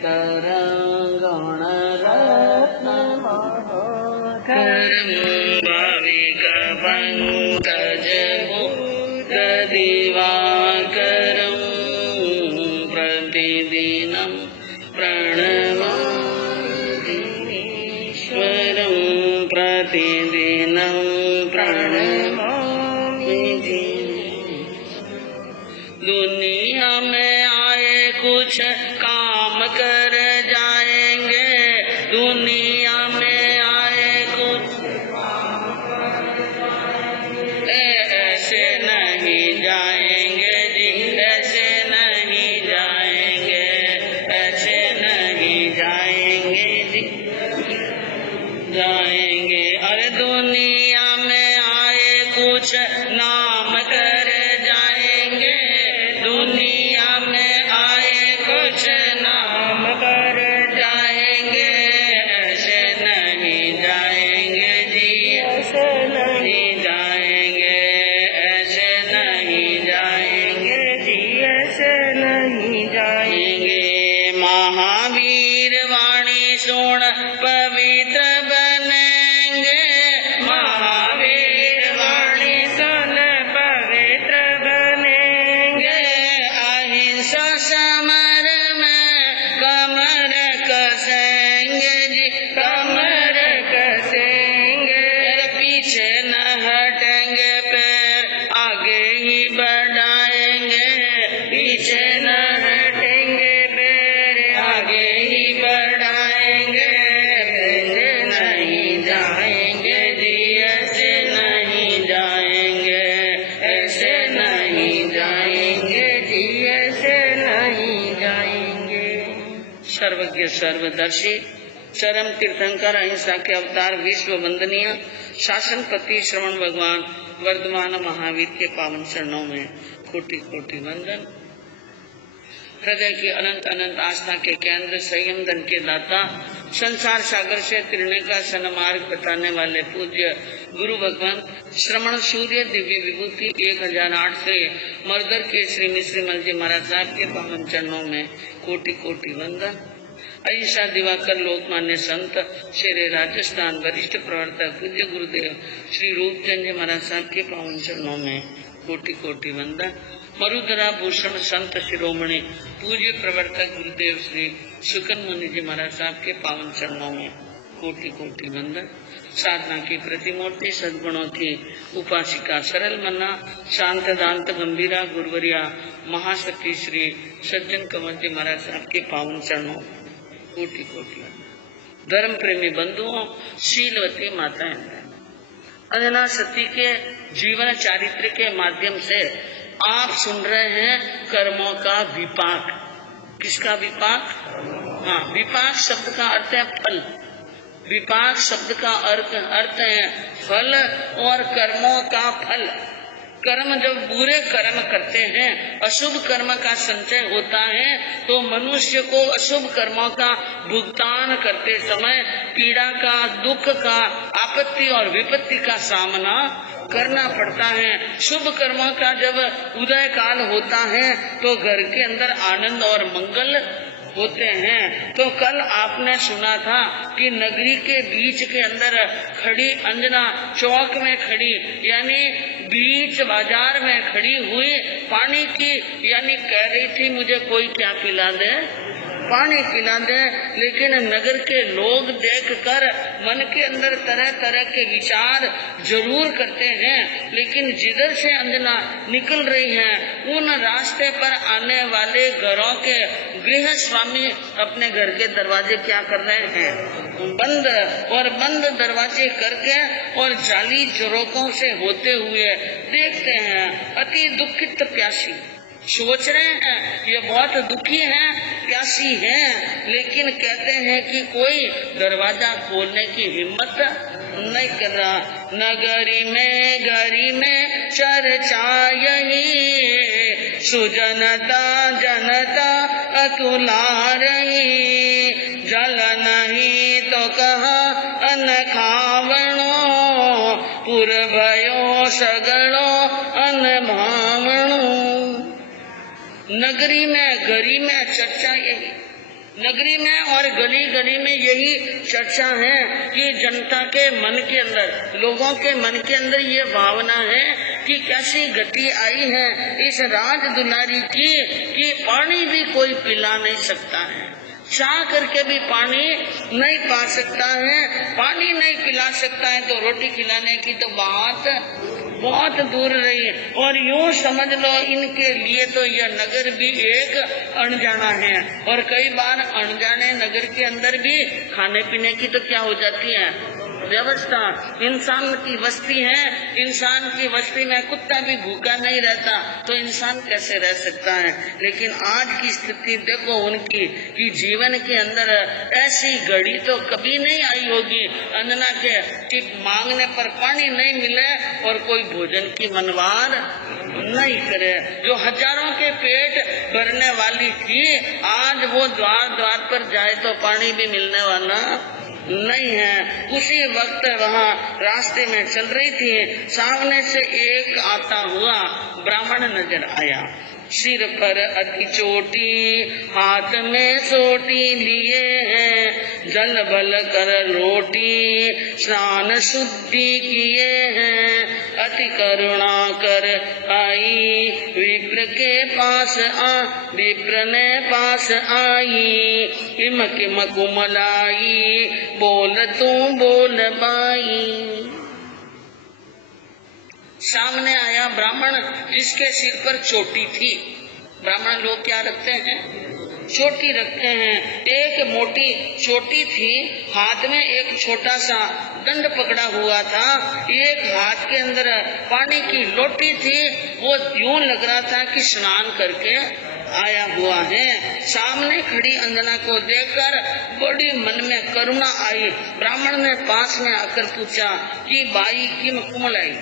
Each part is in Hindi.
तरंगण रत्न महोदरम भाविक पंकज दिवाकरं प्रतिदिनं प्रणमामि ईश्वरं प्रतिदिनं प्रणमामि। दुनिया में आए कुछ काम कर जाएंगे, दुनिया में आए कुछ ऐसे नहीं जाएंगे जी, ऐसे नहीं जाएंगे, ऐसे नहीं जाएंगे जी, जाएंगे। अरे दुनिया में आए कुछ नाम कर जाएंगे, दुनिया में आए कुछ नाम कर जाएंगे, ऐसे नहीं जाएंगे जी, ऐसे नहीं जाएंगे, ऐसे नहीं जाएंगे जी, ऐसे नहीं जाएंगे। महावीर वाणी सुन पवित्र बनेंगे, महावीर वाणी सुन पवित्र बनेंगे। अहिंसा समर में कमर कसेंगे जी, कमर कसेंगे। पीछे न हटेंगे पैर आगे ही बढ़ाएंगे, पीछे न हटेंगे पैर आगे ही बढ़ाएंगे। ऐसे नहीं जाएंगे जी, ऐसे नहीं जाएंगे, ऐसे नहीं जाएंगे जी, ऐसे नहीं जाएंगे। सर्वज्ञ सर्वदर्शी चरम तीर्थंकर अहिंसा के अवतार विश्व वंदनीय शासनपति श्रवण भगवान वर्धमान महावीर के पावन चरणों में कोटि कोटि वंदन। हृदय की अनंत अनंत आस्था के केंद्र, संयम धन के दाता, संसार सागर से तिरने का सन्मार्ग बताने वाले पूज्य गुरु भगवान श्रवण सूर्य दिव्य विभूति 1008 से मर्दर के श्री श्रीमल जी महाराज साहब के पावन चरणों में कोटि कोटि वंदन। अहिंसा दिवाकर लोकमान्य संत शेरे राजस्थान वरिष्ठ प्रवर्तक पूज्य गुरुदेव श्री रूपचंद जी महाराज साहब के पावन चरणों में कोटि कोटि वंदन। मरुधरा भूषण संत शिरोमणि पूज्य प्रवर्तक गुरुदेव श्री शुकन मुनि जी महाराज साहब के पावन चरणों में कोटि कोटि वंदन। साधना की प्रतिमूर्ति सद्गुणों की उपासिका सरल मन्ना शांत दांत गंभीरा गुरुवरिया महाशक्ति श्री सज्जन कंवर जी महाराज साहब के पावन चरणों कोटि कोटि धर्म प्रेमी बंधुओं, शीलवती माताएं, अंजना सती के जीवन चारित्र के माध्यम से आप सुन रहे हैं कर्मों का विपाक। किसका विपाक? हाँ, विपाक शब्द का अर्थ है फल। विपाक शब्द का अर्थ है फल और कर्मों का फल। कर्म जब बुरे कर्म करते हैं, अशुभ कर्म का संचय होता है, तो मनुष्य को अशुभ कर्मों का भुगतान करते समय पीड़ा का, दुख का, आपत्ति और विपत्ति का सामना करना पड़ता है। शुभ कर्मों का जब उदय काल होता है तो घर के अंदर आनंद और मंगल होते हैं। तो कल आपने सुना था कि नगरी के बीच के अंदर खड़ी अंजना चौक में खड़ी, यानी बीच बाजार में खड़ी हुई पानी की, यानी कह रही थी मुझे कोई क्या पिला दे, पानी पिला दे। लेकिन नगर के लोग देखकर मन के अंदर तरह तरह के विचार जरूर करते हैं, लेकिन जिधर से अंजना निकल रही है उन रास्ते पर आने वाले घरों के गृह स्वामी अपने घर के दरवाजे क्या कर रहे हैं? बंद। और बंद दरवाजे करके और जाली झरोकों से होते हुए देखते हैं अति दुखित प्यासी। सोच रहे हैं ये बहुत दुखी हैं, प्यासी हैं, लेकिन कहते हैं कि कोई दरवाजा खोलने की हिम्मत नहीं कर रहा। नगरी में चर्चा यही, सुजनता जनता अतुला रही। जल नहीं तो कहा अन्न खावणो, पुर भयो सगड़ो अन्न भावणो। नगरी में गरी में चर्चा यही। नगरी में और गली गली में यही चर्चा है कि जनता के मन के अंदर, लोगों के मन के अंदर ये भावना है कि कैसी गति आई है इस राज दुलारी की कि पानी भी कोई पिला नहीं सकता है, चाह करके भी पानी नहीं पा सकता है, पानी नहीं पिला सकता है तो रोटी खिलाने की तो बात बहुत दूर रही। और यूं समझ लो इनके लिए तो यह नगर भी एक अनजाना है। और कई बार अनजाने नगर के अंदर भी खाने पीने की तो क्या हो जाती है व्यवस्था। इंसान की बस्ती है, इंसान की बस्ती में कुत्ता भी भूखा नहीं रहता तो इंसान कैसे रह सकता है। लेकिन आज की स्थिति देखो उनकी कि जीवन के अंदर ऐसी घड़ी तो कभी नहीं आई होगी अंजना के कि मांगने पर पानी नहीं मिले और कोई भोजन की मनवार नहीं करे। जो हजारों के पेट भरने वाली थी आज वो द्वार द्वार पर जाए तो पानी भी मिलने वाला नहीं है। उसी वक्त वहाँ रास्ते में चल रही थी, सामने से एक आता हुआ ब्राह्मण नजर आया, सिर पर अति चोटी, हाथ में सोटी लिए हैं, जल बल कर रोटी, स्नान शुद्धि किए हैं, अति करुणा कर आई, विप्र के पास विप्र ने पास आई, किम किम कुमलाई, बोल तू बोल बाई। सामने आया ब्राह्मण जिसके सिर पर चोटी थी। ब्राह्मण लोग क्या रखते हैं? चोटी रखते हैं। एक मोटी चोटी थी, हाथ में एक छोटा सा दंड पकड़ा हुआ था, एक हाथ के अंदर पानी की लोटी थी। वो यूं लग रहा था कि स्नान करके आया हुआ है। सामने खड़ी अंजना को देखकर बड़ी मन में करुणा आई। ब्राह्मण ने पास में आकर पूछा कि बाई किम कुमलाई,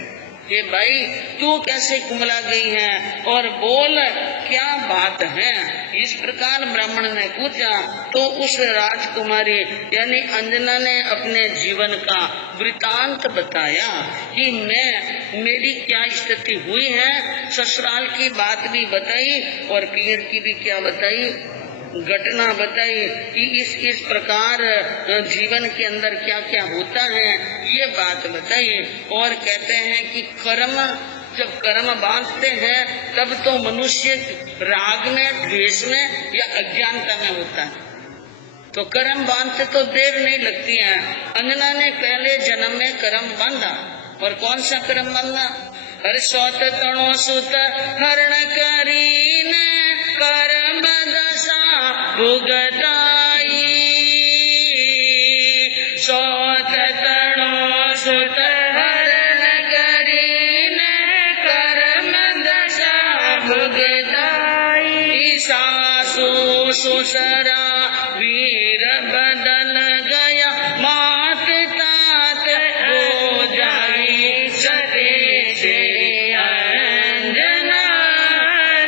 ये भाई तू कैसे कुमला गई है और बोल क्या बात है। इस प्रकार ब्राह्मण ने पूछा तो उस राजकुमारी यानी अंजना ने अपने जीवन का वृतांत बताया कि मेरी क्या स्थिति हुई है, ससुराल की बात भी बताई और पीर की भी क्या बताई, घटना बताई कि इस प्रकार जीवन के अंदर क्या क्या होता है, ये बात बताई। और कहते हैं कि कर्म जब कर्म बांधते हैं तब तो मनुष्य राग में, द्वेष में या अज्ञानता में होता है, तो कर्म बांधते तो देर नहीं लगती है। अंजना ने पहले जन्म में कर्म बांधा। और कौन सा कर्म बांधा? हर सौत तणो सुत हरण करीन कर्म दशा भुगताई, सौत तणो सुत हरण करीन कर्म दशा भुगताई, सासु ससुरा वीर बदल गया, मात तात हो जाई सते से अंजना,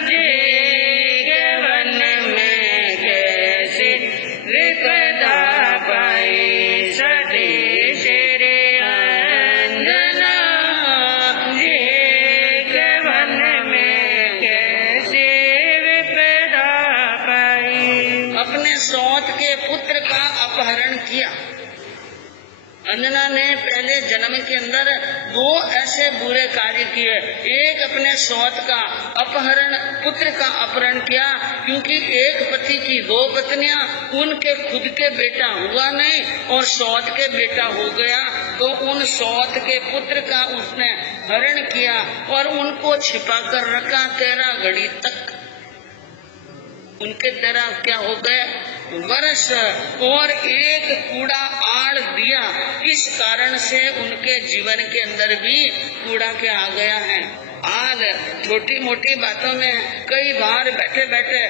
जे वन में कैसे विपदा पाई, सते से अंजना, जे वन में कैसे विपदा पाई। अपने सौत के पुत्र का अपहरण किया। अंजना ने पहले जन्म के अंदर दो ऐसे बुरे कार्य किए। एक अपने सौत का अपहरण, पुत्र का अपहरण किया, क्योंकि एक पति की दो पत्नियां, उनके खुद के बेटा हुआ नहीं और सौत के बेटा हो गया, तो उन सौत के पुत्र का उसने हरण किया और उनको छिपा कर रखा 13 घड़ी तक। उनके तरह क्या हो गए वर्ष, और एक कूड़ा आड़ दिया। इस कारण से उनके जीवन के अंदर भी कूड़ा क्या आ गया है आज। छोटी मोटी बातों में कई बार बैठे बैठे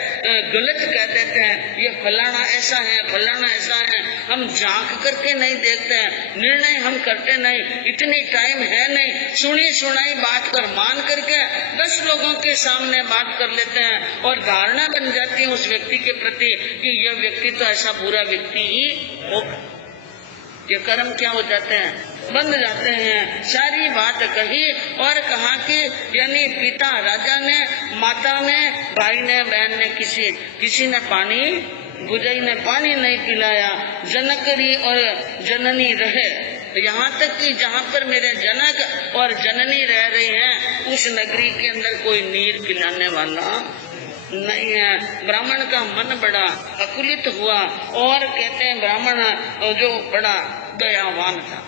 गलत कह देते हैं, ये फलाना ऐसा है, फलाना ऐसा है। हम झांक करके नहीं देखते हैं, निर्णय हम करते नहीं, इतनी टाइम है नहीं। सुनी सुनाई बात कर मान करके 10 लोगों के सामने बात कर लेते हैं और धारणा बन जाती है उस व्यक्ति के प्रति कि यह व्यक्ति तो ऐसा बुरा व्यक्ति ही होगा। ये कर्म क्या हो जाते हैं, बंध जाते हैं। सारी बात कही और कहा कि यानी पिता राजा ने, माता ने, भाई ने, बहन ने, किसी ने पानी भुजई ने पानी नहीं पिलाया, जनकरी और जननी रहे। यहाँ तक कि जहाँ पर मेरे जनक और जननी रह रही हैं, उस नगरी के अंदर कोई नीर पिलाने वाला नहीं है। ब्राह्मण का मन बड़ा अकुलित हुआ और कहते हैं ब्राह्मण जो बड़ा दयावान था।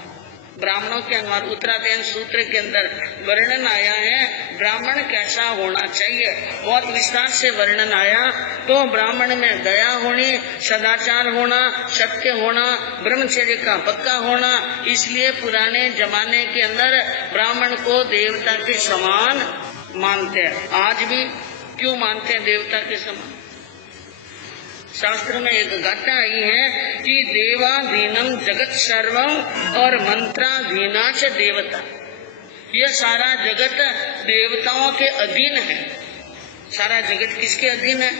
ब्राह्मणों के अनुसार उत्तरायण सूत्र के अंदर वर्णन आया है ब्राह्मण कैसा होना चाहिए, बहुत विस्तार से वर्णन आया। तो ब्राह्मण में दया होनी, सदाचार होना, सत्य होना, ब्रह्मचर्य का पक्का होना। इसलिए पुराने जमाने के अंदर ब्राह्मण को देवता के समान मानते हैं। आज भी क्यों मानते हैं देवता के समान? शास्त्र में एक गाथा आई है कि देवाधीनम जगत सर्वम और मंत्राधीना च देवता। यह सारा जगत देवताओं के अधीन है। सारा जगत किसके अधीन है?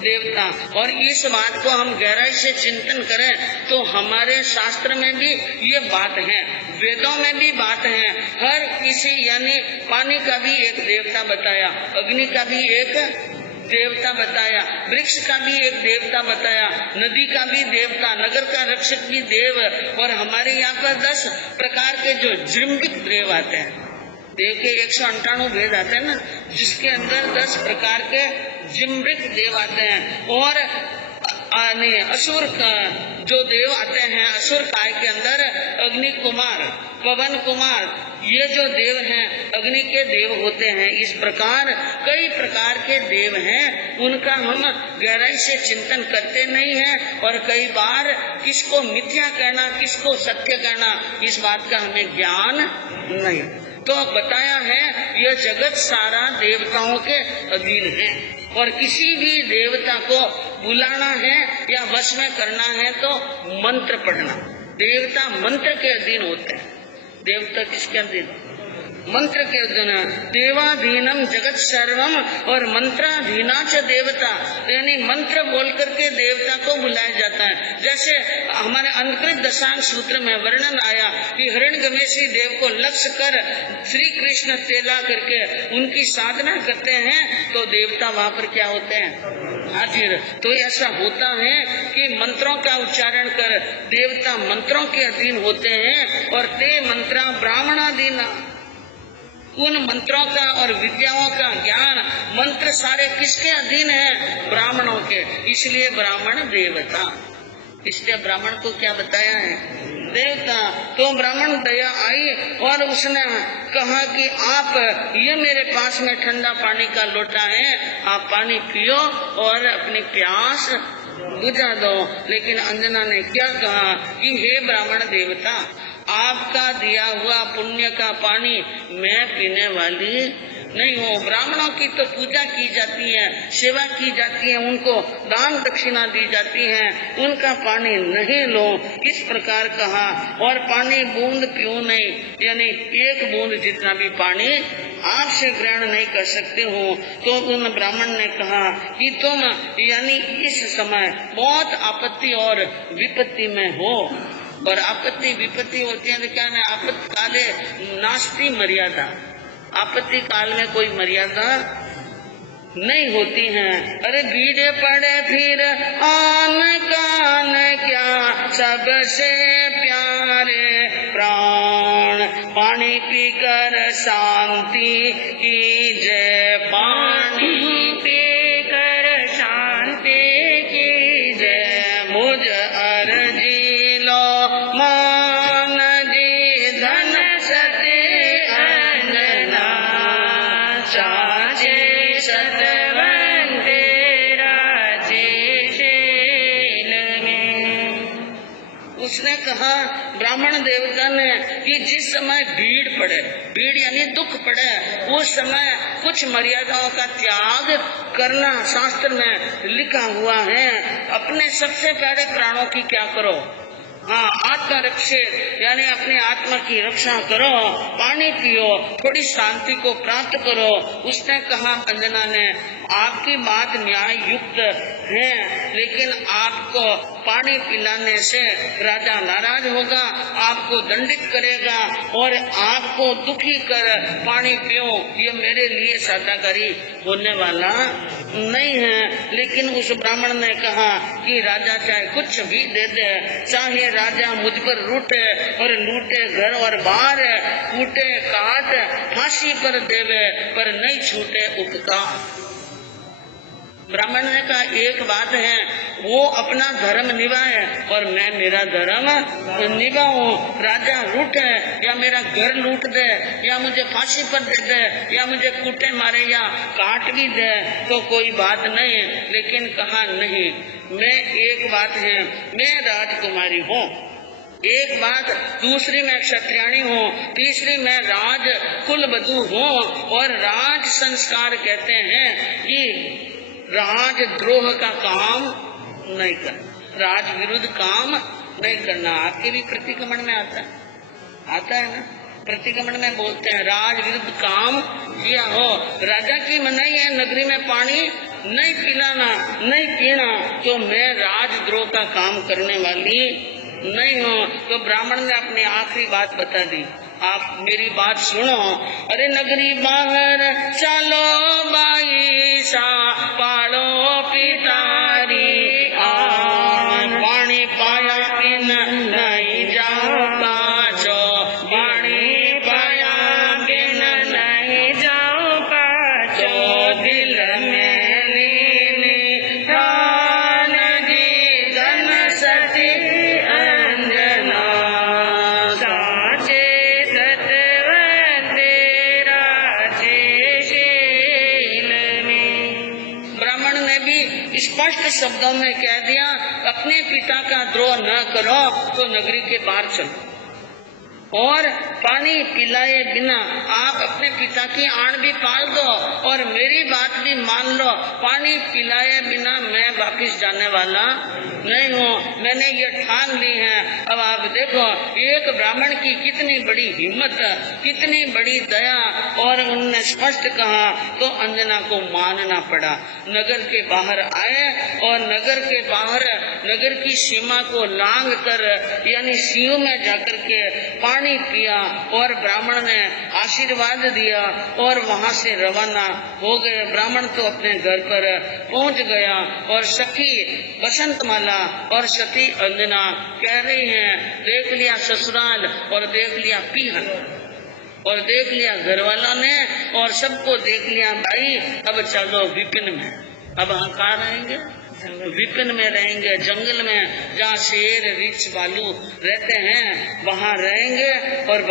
देवता। और इस बात को हम गहराई से चिंतन करें तो हमारे शास्त्र में भी ये बात है, वेदों में भी बात है। हर किसी यानी पानी का भी एक देवता बताया, अग्नि का भी एक देवता बताया, वृक्ष का भी एक देवता बताया, नदी का भी देवता, नगर का रक्षक भी देव। और हमारे यहाँ पर 10 प्रकार के जो जृंबिक देव आते हैं, देव के 198 भेद आते हैं ना, जिसके अंदर 10 प्रकार के जिम्बिक देव आते हैं। और असुर जो देव आते हैं, असुर काय के अंदर अग्नि कुमार, पवन कुमार, ये जो देव हैं अग्नि के देव होते हैं। इस प्रकार कई प्रकार के देव हैं, उनका हम गहराई से चिंतन करते नहीं हैं। और कई बार किसको मिथ्या कहना, किसको सत्य कहना, इस बात का हमें ज्ञान नहीं। तो बताया है यह जगत सारा देवताओं के अधीन है। और किसी भी देवता को बुलाना है या वश में करना है तो मंत्र पढ़ना। देवता मंत्र के अधीन होते हैं। देवता किसके अधीन? मंत्र के अधीन। देवाधीनम जगत सर्वम और मंत्राधीना च देवता, यानी मंत्र बोल करके देवता को बुलाया जाता है। जैसे हमारे अंतकृत दशांग सूत्र में वर्णन आया कि हिरण्यगमेशी देव को लक्ष्य कर श्री कृष्ण तेला करके उनकी साधना करते हैं तो देवता वहाँ पर क्या होते हैं? हाजिर। तो ऐसा होता है कि मंत्रों का उच्चारण कर देवता मंत्रों के अधीन होते हैं। और ते मंत्रा ब्राह्मणाधीना, उन मंत्रों का और विद्याओं का ज्ञान, मंत्र सारे किसके अधीन है? ब्राह्मणों के। इसलिए ब्राह्मण देवता। इसलिए ब्राह्मण को क्या बताया है? देवता। तो ब्राह्मण दया आई और उसने कहा कि आप ये मेरे पास में ठंडा पानी का लोटा है, आप पानी पियो और अपनी प्यास बुझा दो। लेकिन अंजना ने क्या कहा कि हे ब्राह्मण देवता, आपका दिया हुआ पुण्य का पानी मैं पीने वाली नहीं हूँ। ब्राह्मणों की तो पूजा की जाती है, सेवा की जाती है, उनको दान दक्षिणा दी जाती है, उनका पानी नहीं लो, इस प्रकार कहा। और पानी बूंद पियो नहीं, यानी एक बूंद जितना भी पानी आपसे ग्रहण नहीं कर सकते हो। तो उन ब्राह्मण ने कहा कि तुम यानी इस समय बहुत आपत्ति और विपत्ति में हो। और आपत्ति विपत्ति होती है तो क्या है? आपत्ति काले नास्ति मर्यादा। आपत्ति काल में कोई मर्यादा नहीं होती है। अरे बीड़े पड़े फिर आन कान क्या सबसे प्यारे प्राण, पानी पीकर शांति कीजिए, पानी पीकर शांति कीजिए, मुझ अर्जी मान जी धन सती अंजना, चाचे सतवंते राजे शील में। उसने कहा ब्राह्मण देवता ने कि जिस समय भीड़ पड़े, भीड़ यानी दुख पड़े, उस समय कुछ मर्यादाओं का त्याग करना शास्त्र में लिखा हुआ है। अपने सबसे प्यारे प्राणों की क्या करो? हाँ, आत्मा रक्षे, यानी अपनी आत्मा की रक्षा करो, पानी पियो, थोड़ी शांति को प्राप्त करो। उसने कहा अंजना ने, आपकी बात न्याय युक्त है, लेकिन आपको पानी पिलाने से राजा नाराज होगा, आपको दंडित करेगा और आपको दुखी कर पानी पियो, ये मेरे लिए साझाकारी होने वाला नहीं है। लेकिन उस ब्राह्मण ने कहा कि राजा चाहे कुछ भी दे दे, चाहे राजा मुझ पर रूठे और लूटे घर और बार, कूटे काट फांसी पर देवे, पर नहीं छूटे उपकार। ब्राह्मण ने कहा एक बात है, वो अपना धर्म निभाए और मैं मेरा धर्म निभाऊं। राजा रूठे या मेरा घर लूट दे या मुझे फांसी पर दे दे या मुझे कूटे मारे या काट भी दे तो कोई बात नहीं, लेकिन कहा नहीं, मैं एक बात है, मैं राजकुमारी हूँ, एक बात दूसरी मैं क्षत्रियाणी हूँ, तीसरी मैं राज कुल वधू हूँ। और राज संस्कार कहते हैं कि राजद्रोह का काम नहीं करना, राज विरुद्ध काम नहीं करना। आपके भी प्रतिक्रमण में आता है ना, प्रतिक्रमण में बोलते हैं राज विरुद्ध काम किया हो। राजा की मनाही है नगरी में पानी नहीं पिलाना, नहीं पीना, तो मैं राजद्रोह का काम करने वाली नहीं हूँ। तो ब्राह्मण ने अपनी आखिरी बात बता दी, आप मेरी बात सुनो। अरे नगरी बाहर चलो बाई सा, पालो पिटारी आन, पानी पाया बिन नहीं जाओ पाछो, पानी पाया बिन नहीं जाओ पाछो, दिल में लीनी प्राण जी धन सती अंजना, साचे स्पष्ट शब्दों में कह दिया, अपने पिता का द्रोह न करो तो नगरी के बाहर चलो और पानी पिलाए बिना आप अपने पिता की आण भी पाल दो और मेरी बात भी मान लो। पानी पिलाए बिना मैं वापिस जाने वाला नहीं हूँ, मैंने ये ठान ली है। अब आप देखो एक ब्राह्मण की कितनी बड़ी हिम्मत, कितनी बड़ी दया, और उन्होंने स्पष्ट कहा तो अंजना को मानना पड़ा। नगर के बाहर आए और नगर के बाहर नगर की सीमा को लांग कर यानी सीओ में जाकर के पानी पिया और ब्राह्मण ने आशीर्वाद दिया और वहां से रवाना हो गए। ब्राह्मण तो अपने घर पर पहुंच गया और सखी बसंतमाला और सती अंजना कह रही हैं, देख लिया ससुराल और देख लिया पीहन और देख लिया घर वालों ने और सबको देख लिया भाई, अब चलो विपिन में। अब हम कहाँ रहेंगे? विपिन में रहेंगे, जंगल में जहाँ शेर रीछ भालू रहते हैं वहाँ रहेंगे और